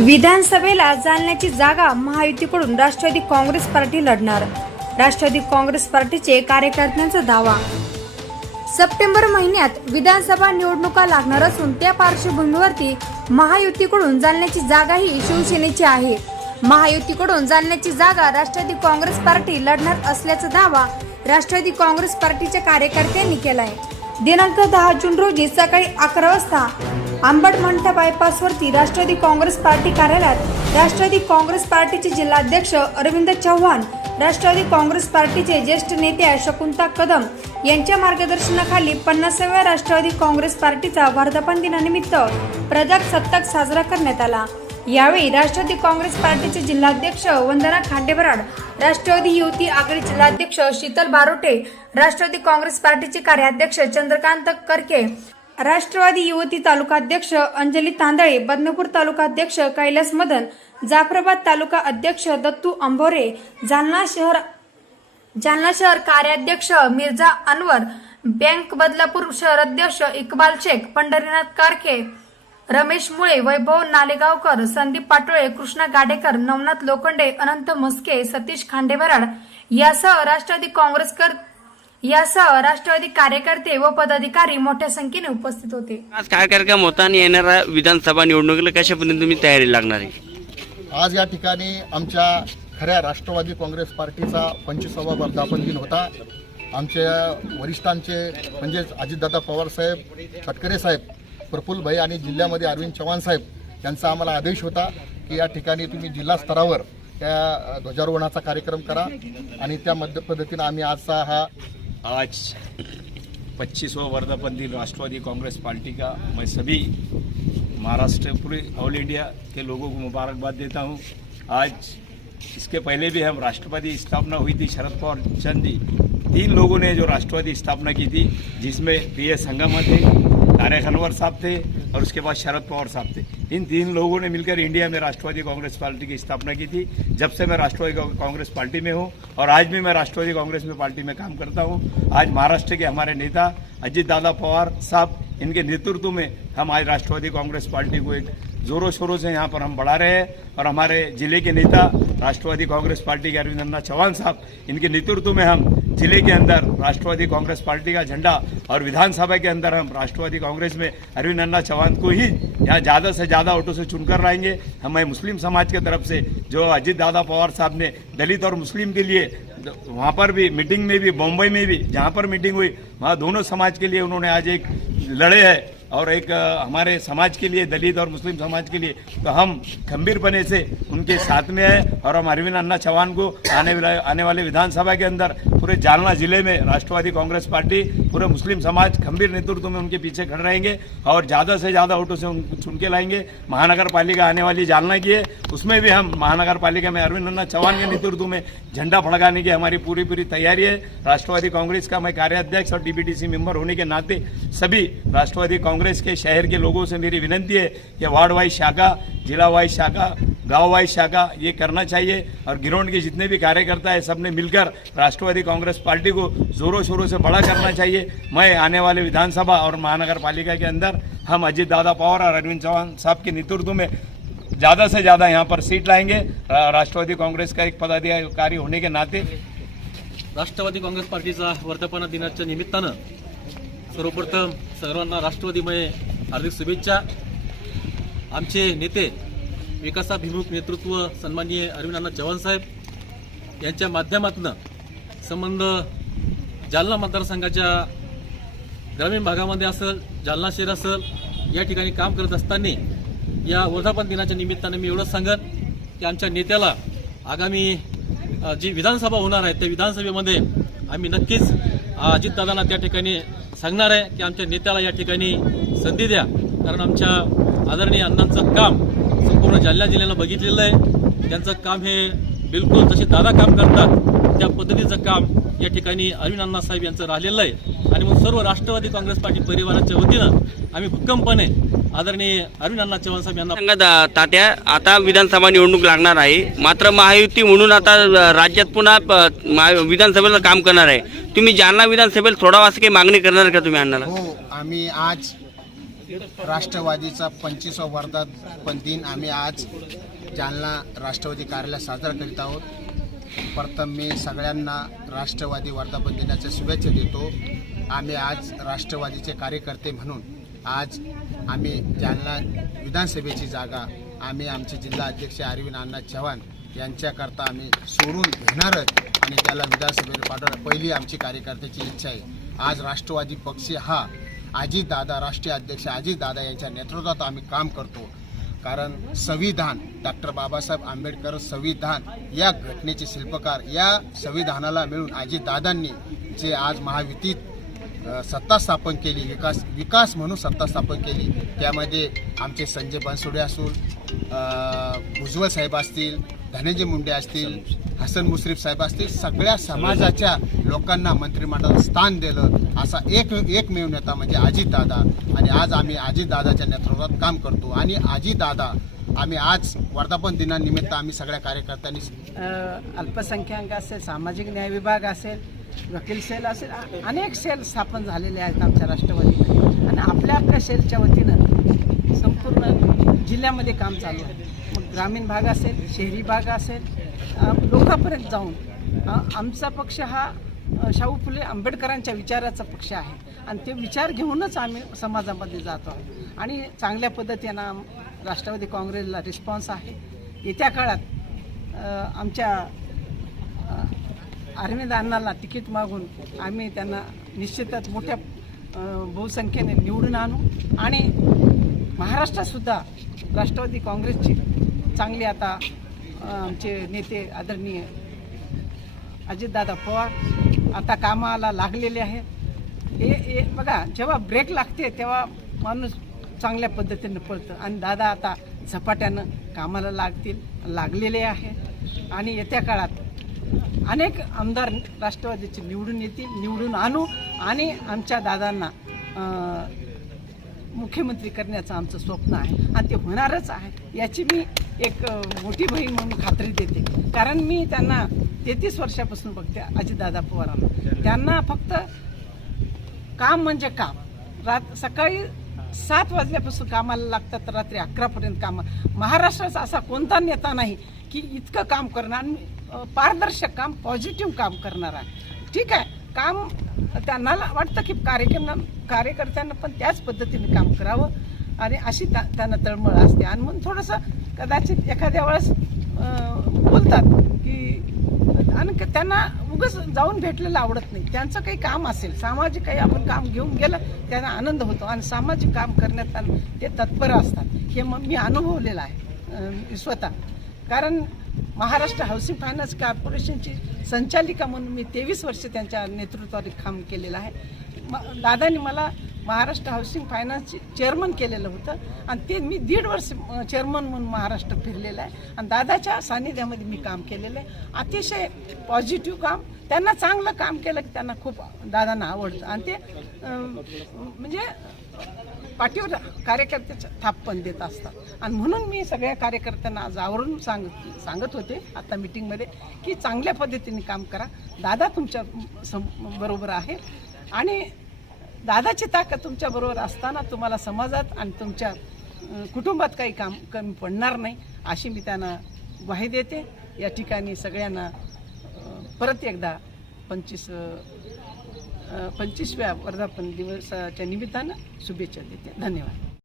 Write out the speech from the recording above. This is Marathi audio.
विधानसभेला जालन्याची जागा महायुतीकडून राष्ट्रवादी काँग्रेस पार्टी लढणार. राष्ट्रवादी काँग्रेस पार्टीचे कार्यकर्त्यांचा दावा. सप्टेंबर महिन्यात विधानसभा निवडणुका लागणार असून त्या पार्श्वभूमीवरती महायुतीकडून जालन्याची जागा ही शिवसेनेची आहे. महायुतीकडून जालन्याची जागा राष्ट्रवादी काँग्रेस पार्टी लढणार असल्याचा दावा राष्ट्रवादी काँग्रेस पार्टीच्या कार्यकर्त्यांनी केलाय. दिनांक 10 जून रोजी सकाळी 11 वाजता आंबटमंठा बायपासवरती राष्ट्रवादी काँग्रेस पार्टी कार्यालयात राष्ट्रवादी काँग्रेस पार्टीचे जिल्हाध्यक्ष अरविंद चव्हाण, राष्ट्रवादी काँग्रेस पार्टीचे ज्येष्ठ नेत्या शकुंतला कदम यांच्या मार्गदर्शनाखाली 50व्या राष्ट्रवादी काँग्रेस पार्टीचा वर्धापन दिनानिमित्त प्रजासत्ताक साजरा करण्यात आला. यावेळी राष्ट्रवादी काँग्रेस पार्टीचे जिल्हाध्यक्ष वंदना खांडेबराड, राष्ट्रवादी युवती आघाडी जिल्हाध्यक्ष शीतल बारोटे, राष्ट्रवादी काँग्रेस पार्टीचे कार्याध्यक्ष चंद्रकांत करके, राष्ट्रवादी युवती तालुकाध्यक्ष अंजली तांदळे, बदनापूर तालुकाध्यक्ष कैलास मदन, जाफराबाद तालुका अध्यक्ष दत्तू अंभोरे, जालना शहर कार्याध्यक्ष मिर्झा अनवर, बँक बदलापूर शहर अध्यक्ष इकबाल शेख, पंढरीनाथ कारखे, रमेश मुळे, वैभव नालेगावकर, संदीप पाटोळे, कृष्णा गाडेकर, नवनाथ लोखंडे, अनंत मस्के, सतीश खांडेबराड यासह राष्ट्रवादी कार्यकर्ते व पदाधिकारी मोठ्या संख्येने उपस्थित होते. आज काय कार्यक्रम होता आणि येणाऱ्या विधानसभा निवडणुकीला कशा पद्धतीने तुम्ही तयारी लागणार आहे? आज या ठिकाणी आमच्या खऱ्या राष्ट्रवादी काँग्रेस पार्टीचा 25वा वर्धापन दिन होता. आमच्या वरिष्ठांचे म्हणजेच अजितदादा पवार साहेब, तटकरे साहेब, प्रफुल्ल भाई आणि जिल्ह्यामध्ये अरविंद चव्हाण साहेब यांचा आम्हाला आदेश होता की या ठिकाणी तुम्ही जिल्हा स्तरावर त्या ध्वजारोहणाचा कार्यक्रम करा आणि त्या पद्धतीने आम्ही आज 25वां वर्धापन दिन राष्ट्रवादी कांग्रेस पार्टी का मैं सभी महाराष्ट्र पूरे ऑल इंडिया के लोगों को मुबारकबाद देता हूं। आज इसके पहले भी हम राष्ट्रवादी स्थापना हुई थी, शरद पवार चंद जी 3 लोगों ने जो राष्ट्रवादी स्थापना की थी, जिसमें पी एस संगमा थे, तारक अनवर साहब थे और उसके बाद शरद पवार साहब थे। इन 3 लोगों ने मिलकर इंडिया में राष्ट्रवादी कांग्रेस पार्टी की स्थापना की थी। जब से मैं राष्ट्रवादी कांग्रेस पार्टी में हूं और आज भी मैं राष्ट्रवादी कांग्रेस में पार्टी में काम करता हूं। आज महाराष्ट्र के हमारे नेता अजित दादा पवार साहब, इनके नेतृत्व में हम आज राष्ट्रवादी कांग्रेस पार्टी को एक जोरों शोरों से यहाँ पर हम बढ़ा रहे हैं और हमारे जिले के नेता राष्ट्रवादी कांग्रेस पार्टी के अरविंद चव्हाण साहब, इनके नेतृत्व में हम जिले के अंदर राष्ट्रवादी कांग्रेस पार्टी का झंडा और विधानसभा के अंदर हम राष्ट्रवादी कांग्रेस में अरविंद चव्हाण को ही यहाँ ज़्यादा से ज़्यादा वोटों से चुनकर लाएंगे। हमें मुस्लिम समाज की तरफ से जो अजित दादा पवार साहब ने दलित और मुस्लिम के लिए वहाँ पर भी मीटिंग में भी, बम्बई में भी जहाँ पर मीटिंग हुई वहाँ दोनों समाज के लिए उन्होंने आज एक लड़े हैं और एक हमारे समाज के लिए, दलित और मुस्लिम समाज के लिए, तो हम खंबीरपने से उनके साथ में हैं और हम अरविंद अन्ना चव्हाण को आने वाले विधानसभा के अंदर पूरे जालना जिले में राष्ट्रवादी कांग्रेस पार्टी, पूरे मुस्लिम समाज खंबीर नेतृत्व में उनके पीछे खड़े रहेंगे और ज़्यादा से ज़्यादा वोटों से उनको चुन के लाएंगे। महानगर पालिका आने वाली जालना की है, उसमें भी हम महानगर पालिका में अरविंद अन्ना चव्हाण के नेतृत्व में झंडा फड़काने की हमारी पूरी तैयारी है। राष्ट्रवादी कांग्रेस का मैं कार्याध्यक्ष और डीबीटीसी मेंबर होने के नाते सभी राष्ट्रवादी कांग्रेस के शहर के लोगों से मेरी विनती है कि वार्ड वाइज शाखा, जिला वाइज शाखा, गांव वाइज शाखा ये करना चाहिए और गिरोंड के जितने भी कार्यकर्ता है सबने मिलकर राष्ट्रवादी कांग्रेस पार्टी को जोरों शोरों से बड़ा करना चाहिए। मैं आने वाले विधानसभा और महानगर पालिका के अंदर हम अजित दादा पवार और अरविंद चव्हाण साहब के नेतृत्व में ज़्यादा से ज़्यादा यहाँ पर सीट लाएंगे। राष्ट्रवादी कांग्रेस का एक पदाधिकारी होने के नाते राष्ट्रवादी काँग्रेस पार्टीचा वर्धापन दिनाच्या निमित्तानं सर्वप्रथम सर्वांना राष्ट्रवादीमय हार्दिक शुभेच्छा। आमचे नेते विकासाभिमुख नेतृत्व सन्माननीय अरविंद अन्ना चव्हाण साहेब यांच्या माध्यमातून संबंध जालना मतदारसंघाच्या ग्रामीण भागामध्ये असेल, जालना शहर असेल, या ठिकाणी काम करत असताना या वर्धापन दिनाच्या निमित्ताने मी एवढंच सांगत की आमच्या नेत्याला आगामी जी विधानसभा होणार आहे त्या विधानसभेमध्ये आम्ही नक्कीच अजितदादांना त्या ठिकाणी सांगणार आहे की आमच्या नेत्याला या ठिकाणी संधी द्या, कारण आमच्या आदरणीय अण्णांचं काम संपूर्ण जालना जिल्ह्याला बघितलेलं आहे। त्यांचं काम हे बिलकुल जसे दादा काम करतात त्या पद्धतीचं काम या ठिकाणी अरविंद अण्णा साहेब यांचं राहिलेलं आहे आणि मग सर्व राष्ट्रवादी काँग्रेस पार्टी परिवाराच्या वतीनं आम्ही भक्कमपणे आदरणीय अरविंद अण्णा चव्हाण साहेब यांना सांगा तात्या, आता विधानसभा निवडणूक लागणार आहे, मात्र महायुती म्हणून आता राज्यात पुन्हा विधानसभेला काम करणार आहे। तुम्ही जालना विधानसभेला थोडा वाजता काही मागणी करणार का तुम्ही अण्णाला? हो, आम्ही आज राष्ट्रवादीचा 25वा वर्धापन दिन आम्ही आज जालना राष्ट्रवादी कार्यालयात साजरा करीत आहोत. प्रथम मी सगळ्यांना राष्ट्रवादी वर्धापन दिनाच्या शुभेच्छा देतो. आम्ही आज राष्ट्रवादीचे कार्यकर्ते म्हणून आज आम्ही जालना विधानसभेची जागा आम्ही आमचे जिल्हा अध्यक्ष अरविंद अण्णा चव्हाण यांच्याकरता आम्ही सोडून घेणारच आणि त्याला विधानसभेला पाठवणार पहिली आमची कार्यकर्त्याची इच्छा आहे. आज राष्ट्रवादी पक्ष हा अजितदादा राष्ट्रीय अध्यक्ष अजितदादा यांच्या नेतृत्वात आम्ही काम करतो. कारण संविधान डॉक्टर बाबासाहेब आंबेडकर संविधान या घटनेचे शिल्पकार, या संविधानाला मिळून अजितदादांनी जे आज महायुतीत सत्ता स्थापन केली, विकास म्हणून सत्ता स्थापन केली, त्यामध्ये आमचे संजय बनसोडे असतील, भुजबळ साहेब असतील, धनंजय मुंडे असतील, हसन मुश्रीफ साहेब असतील, सगळ्या समाजाच्या लोकांना मंत्रिमंडळात स्थान दिलं असा एकमेव नेता म्हणजे अजितदादा. आणि आज आम्ही अजितदादाच्या नेतृत्वात काम करतो. आणि अजितदादा आम्ही आज वर्धापन दिनानिमित्त आम्ही सगळ्या कार्यकर्त्यांनी अल्पसंख्याक असेल, सामाजिक न्याय विभाग असेल, वकील सेल असेल, अनेक सेल स्थापन झालेले आहेत आमच्या राष्ट्रवादीमध्ये. आणि आपल्या सेलच्या वतीनं संपूर्ण जिल्ह्यामध्ये काम चालू आहे. मग ग्रामीण भाग असेल, शहरी भाग असेल, लोकांपर्यंत जाऊन आमचा पक्ष हा शाहू फुले आंबेडकरांच्या विचाराचा पक्ष आहे. आणि ते विचार घेऊनच आम्ही समाजामध्ये जातो आहोत. आणि चांगल्या पद्धतीनं राष्ट्रवादी काँग्रेसला रिस्पॉन्स आहे. येत्या काळात आमच्या अरविंद अण्णांना तिकीट मागून आम्ही त्यांना निश्चितच मोठ्या बहुसंख्येने निवडून आणू. आणि महाराष्ट्रातसुद्धा राष्ट्रवादी काँग्रेसची चांगली आता आमचे नेते आदरणीय अजितदादा पवार आता कामाला लागलेले आहेत. हे बघा, जेव्हा ब्रेक लागते तेव्हा माणूस चांगल्या पद्धतीनं पळतं. आणि दादा आता झपाट्यानं कामाला लागलेले आहेत. आणि येत्या काळात अनेक आमदार राष्ट्रवादीचे निवडून येतील, निवडून आणू आणि आमच्या दादांना मुख्यमंत्री करण्याचं आमचं स्वप्न आहे. आणि ते होणारच आहे याची मी एक मोठी बहीण म्हणून खात्री देते. कारण मी त्यांना 33 वर्षापासून बघते अजितदादा पवारांना. त्यांना फक्त काम म्हणजे काम. सकाळी 7 वाजल्यापासून कामाला लागतात तर रात्री 11पर्यंत काम. महाराष्ट्राचा असा कोणता नेता नाही की इतकं काम करणार, पारदर्शक काम, पॉझिटिव्ह काम करणार आहे. ठीक आहे, काम त्यांना वाटतं की कार्यकर्त्यांना पण त्याच पद्धतीने काम करावं आणि अशी त्यांना तळमळ असते. आणि म्हणून थोडंसं कदाचित एखाद्या वेळेस बोलतात की, आणि त्यांना उगाच जाऊन भेटलेलं आवडत नाही. त्यांचं काही काम असेल, सामाजिक काही आपण काम घेऊन गेलं त्यांना आनंद होतो. आणि सामाजिक काम करण्यात ते तत्पर असतात. हे मग मी अनुभवलेलं आहे स्वतः. कारण महाराष्ट्र हाऊसिंग फायनान्स कॉर्पोरेशनची संचालिका म्हणून मी 23 वर्ष त्यांच्या नेतृत्वाने काम केलेलं आहे. दादांनी मला महाराष्ट्र हाऊसिंग फायनान्सचे चेअरमन केलेलं होतं आणि ते मी 1.5 वर्ष चेअरमन म्हणून महाराष्ट्र फिरलेलं आहे. आणि दादाच्या सानिध्यामध्ये मी काम केलेलं आहे. अतिशय पॉझिटिव्ह काम. त्यांना चांगलं काम केलं की त्यांना खूप दादांना आवडतं. आणि ते म्हणजे पाठीवर कार्यकर्त्याचा थाप पण देत असतात. आणि म्हणून मी सगळ्या कार्यकर्त्यांना आज आवर्जून सांगत होते आता मीटिंगमध्ये की चांगल्या पद्धतीने काम करा. दादा तुमच्या बरोबर आहे आणि दादाची ताकद तुमच्याबरोबर असताना तुम्हाला समाजात आणि तुमच्या कुटुंबात काही काम कमी पडणार नाही अशी मी त्यांना ग्वाही देते. या ठिकाणी सगळ्यांना परत एकदा 25व्या वर्धापन दिवसाच्या निमित्तानं शुभेच्छा देते. धन्यवाद.